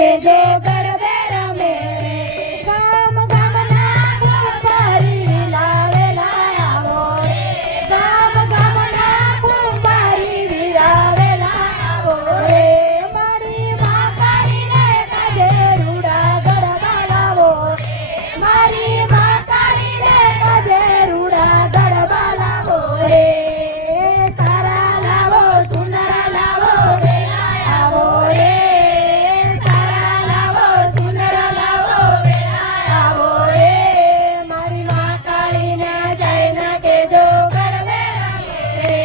કે જો ગરબે રમે રે ગામ ગામના કુંભારી વિલાવેલા આવો રે ગામ ગામના કુંભારી વિલાવેલા આવો રે મારી માં કાળીને કાજે રૂડા ગરબા લાવો મારી માં કાળીને કાજે રૂડા ગરબા લાવો રે સારા લાવો સુંદર લાવો વેલા આવો રે સારા લાવો સુંદર લાવો વેલા આવો રે મારી માં કાળીને જઈને કેજો ગરબે રમે રે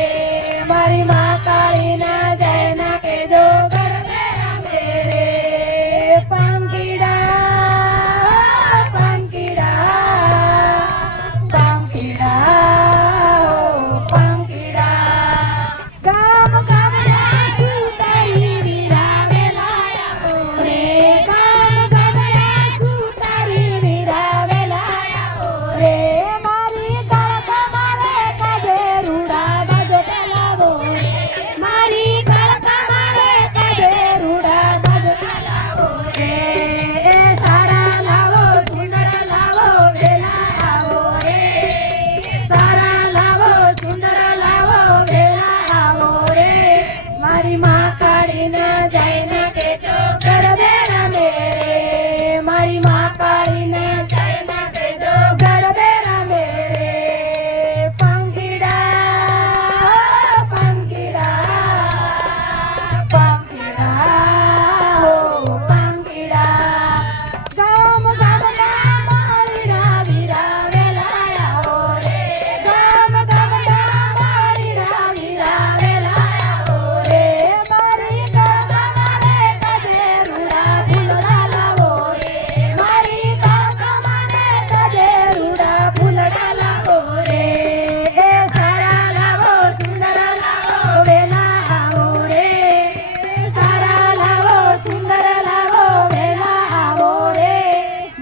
મારી માં કાળીને જઈને કેજો ગરબે રમે રે પંકીડા ગામ ગામના સુતારી વિરાવેલા આવો રે ગામ ગામના સુતારી વિરાવેલા આવો રે મારી કળકા મારે કાજે રૂડા બાજો લાવો મારી કળકા મારે કાજે રૂડા બાજો લાવો રે સારા લાવો સુંદર લાવો વેલા આવો રે સારા લાવો સુંદર લાવો વેલા આવો રે મારી માં કાળીને જઈને કેજો ગરબે રમે રે મારી માં કાળીને જઈને કેજો ગરબે રમે રે પંખીડા હો પંખીડા ગામ ગામના માળીના વિરાવેલા આવો રે ગામ ગામના માળીના વિરાવેલા આવો રે મારી કળકા મારે કાજે રૂડા ફૂલડા લાવો રે મારી કળકા મારે કાજે રૂડા ફૂલડા લાવો રે એ સારા લાવો સુંદર લાવો વેલા આવો રે સારા લાવો સુંદર લાવો વેલા આવો રે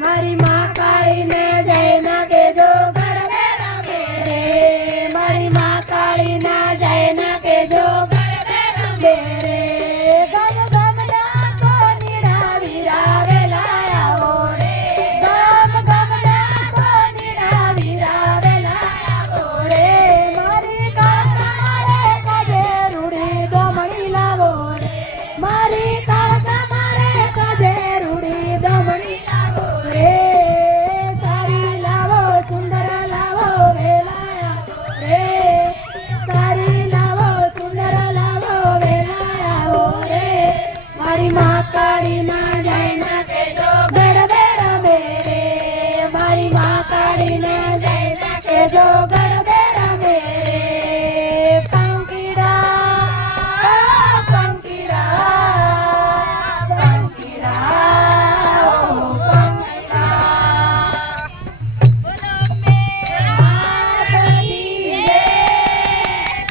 મારી માં કાળીને જઈને કેજો ગરબે રમે રે મારી માં કાળીને જઈને કેજો ગરબે રમે રે ગામ ગામના સોનીડા વિરાવેલા આવો રે ગામ ગામના સોનીડા વિરાવેલા આવો રે મારી કળકા મારે કાજે રૂડી દમણી લાવો રે મારી કળકા મારે કાજે રૂડી દમણી લાવો રે સારી લાવો સુંદર લાવો વેલા આવો રે સારી લાવો સુંદર લાવો વેલા આવો રે મારી માં કાળીના જઈને કેજો ગરબે રમે રે મારી માં કાળીને